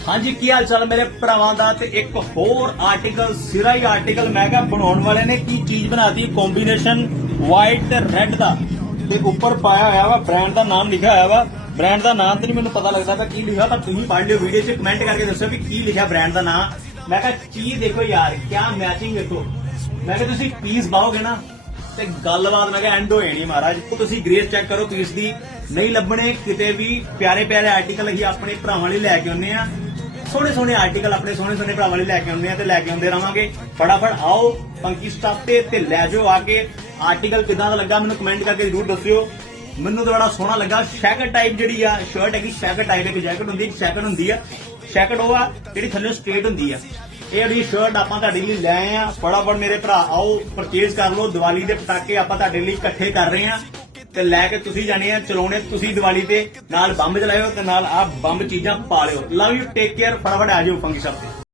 हाँ जी, की हाल चाल मेरे भरावां दा ते एक होर आर्टिकल सिरा ही आर्टिकल मैं क्या बनाने वाले ने की चीज बनाती कॉम्बीनेशन व्हाइट ते रेड दा ते ऊपर पाया होया वा ब्रांड दा नाम लिखा होया वा। ब्रांड दा नाम तो नहीं मैंने पता लगता था की लिखा, पर तुम पढ़ लियो वीडियो च कमेंट करके दसो भी की लिखा ब्रांड दा नाम। मैं कहा चीज देखो यार क्या मैचिंग देखो। मैं कहा तुसी पीस पाओगे ना ਤੇ ਗੱਲਬਾਤ ਮੈਂ ਕਿਹਾ ਐਂਡ ਹੋ ਜਾਣੀ ਮਹਾਰਾਜ। ਤੁਸੀਂ ਗ੍ਰੇਸ ਚੈੱਕ ਕਰੋ ਪੀਸ ਦੀ, ਨਹੀਂ ਲੱਭਣੇ ਕਿਤੇ ਵੀ। ਪਿਆਰੇ ਪਿਆਰੇ ਆਰਟੀਕਲ ਅਸੀਂ ਆਪਣੇ ਭਰਾਵਾਂ ਲਈ ਲੈ ਕੇ ਆਉਂਦੇ ਆ, ਸੋਹਣੇ ਸੋਹਣੇ ਆਰਟੀਕਲ ਆਪਣੇ ਸੋਹਣੇ ਸੋਹਣੇ ਭਰਾਵਾਂ ਲਈ ਲੈ ਕੇ ਆਉਂਦੇ ਆ ਤੇ ਲੈ ਕੇ ਆਉਂਦੇ ਰਵਾਂਗੇ। ਫਟਾਫਟ ਆਓ ਪੰਕੀ ਸਟਾਪ ਤੇ ਲੈ ਜਾਓ ਆ ਕੇ। ਆਰਟੀਕਲ ਕਿਦਾਂ ਦਾ ਲੱਗਾ ਮੈਨੂੰ ਕਮੈਂਟ ਕਰਕੇ ਜ਼ਰੂਰ ਦੱਸਿਓ। ਮੈਨੂੰ ਤਾਂ ਬੜਾ ਸੋਹਣਾ ਲੱਗਾ। ਸ਼ੈਕਟ ਟਾਈਪ ਜਿਹੜੀ ਆ ਸ਼ਰਟ ਹੈਗੀ, ਸ਼ੈਕਟ ਟਾਈਪ ਇੱਕ ਜੈਕਟ ਹੁੰਦੀ, ਇੱਕ ਸ਼ੈਕਟ ਹੁੰਦੀ ਆ। ਸ਼ੈਕਟ ਉਹ ਆ ਜਿਹੜੀ ਥੱਲੇ ਸਟ੍ਰੇਟ ਹੁੰਦੀ ਆ। ਇਹ ਜਿਹੜੀ ਸ਼ਰਟ ਆਪਾਂ ਤੁਹਾਡੇ ਲਈ ਲੈ ਆਏ ਆ। ਫਟਾਫਟ ਮੇਰੇ ਭਰਾ ਆਓ ਪਰਚੇਜ਼ ਕਰ ਲਓ। ਦੀਵਾਲੀ ਦੇ ਪਟਾਕੇ ਆਪਾਂ ਤੁਹਾਡੇ ਲਈ ਇਕੱਠੇ ਕਰ ਰਹੇ ਆ ਤੇ ਲੈ ਕੇ ਤੁਸੀਂ ਜਾਣੇ ਆ ਚਲਾਉਣੇ ਤੁਸੀਂ ਦੀਵਾਲੀ ਤੇ। ਨਾਲ ਬੰਬ ਚਲਾਇਓ ਤੇ ਨਾਲ ਆ ਬੰਬ ਚੀਜ਼ਾਂ ਪਾ ਲਿਓ। Love you, take care. ਫਟਾਫਟ ਆ ਜਾਓ ਫੰਕਸ਼ਨ ਤੇ।